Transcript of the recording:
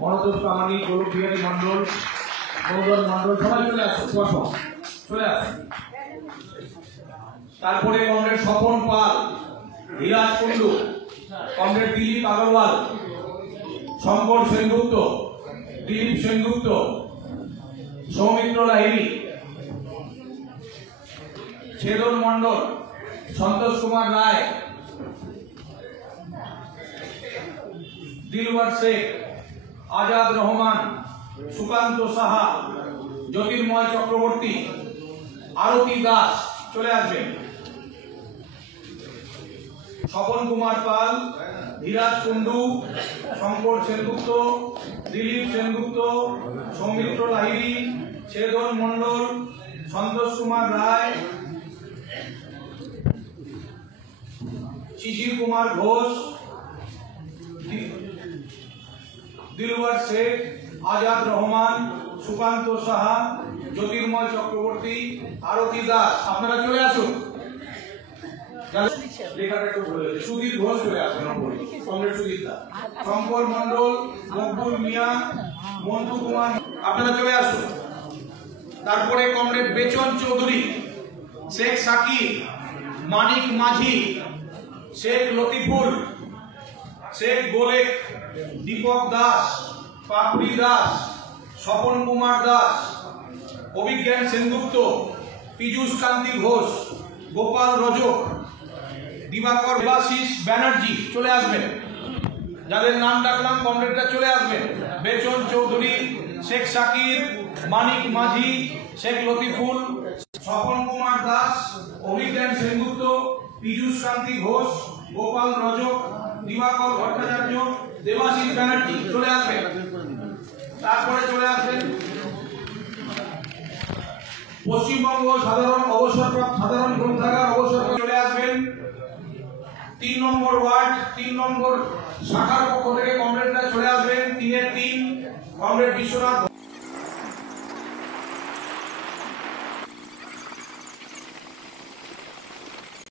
মনোজ কামানি, গোলক বিহারী মন্ডল, মনোজন মন্ডল, সবাই চলে আসো, চলে আসো। তারপরে কমরেড স্বপন পাল, ধীরাজ কুন্ডু, কমরেড দিলীপ আগরওয়াল, শঙ্কর সেনগুপ্ত, দিলীপ সেনগুপ্ত, সৌমিত্র লাহিড়ী, ছেদন মন্ডল, সন্তোষ কুমার রায়, দিলবার শেখ, আজাদ রহমান, সুকান্ত সাহা, জ্যোতির্ময় চক্রবর্তী, আরতি দাস চলে আসবেন। স্বপন কুমার পাল, ধীরাজ কুন্ডু, শঙ্কর সেনগুপ্ত, দিলীপ সেনগুপ্ত, সৌমিত্র লাহিড়ী, ছেদন মন্ডল, সন্তোষ কুমার রায়, শিশির কুমার ঘোষ, দিলবার শেখ, আজাদ রহমান, সুকান্ত সাহা, জ্যোতির্ময় চক্রবর্তী, আরতি দাস। আপনারা চলে আসুন। সুধীর ঘোষ চলে আসুন। কমরেড সুধীর দা, শঙ্কর মন্ডল, মকবুল মিয়া, মন্টু কুমার, আপনারা চলে আসুন। তারপরে কমরেড বেচন চৌধুরী, শেখ সাকিব, মানিক মাঝি, শেখ লতিফুল, শেখ গোলেক, দীপক দাস, পাপড়ি দাস, স্বপন কুমার দাস, অভিজ্ঞান সেনগুপ্ত, পীযুষ কান্তি ঘোষ, গোপাল রজক, দিবাকর দেবাশিস ব্যানার্জি চলে আসবেন। যাদের নাম ডাকলাম কমরেডরা চলে আসবেন। বেচন চৌধুরী, শেখ সাকিব, মানিক মাঝি, শেখ লতিফুল, স্বপন কুমার দাস, অভিজ্ঞান সেনগুপ্ত, পীযুষ কান্তি ঘোষ, গোপাল রজক, দিবাকর ভট্টাচার্য, দেবাশিস ব্যানার্জি চলে আসবেন। তারপরে চলে আসবেন পশ্চিমবঙ্গ সাধারণ গ্রন্থাগার অবসর চলে আসবেন। 3 নম্বর ওয়ার্ড 3 নম্বর শাখার পক্ষ থেকে কমরেডরা চলে আসবেন। 3-এর 3 কমরেড বিশ্বনাথ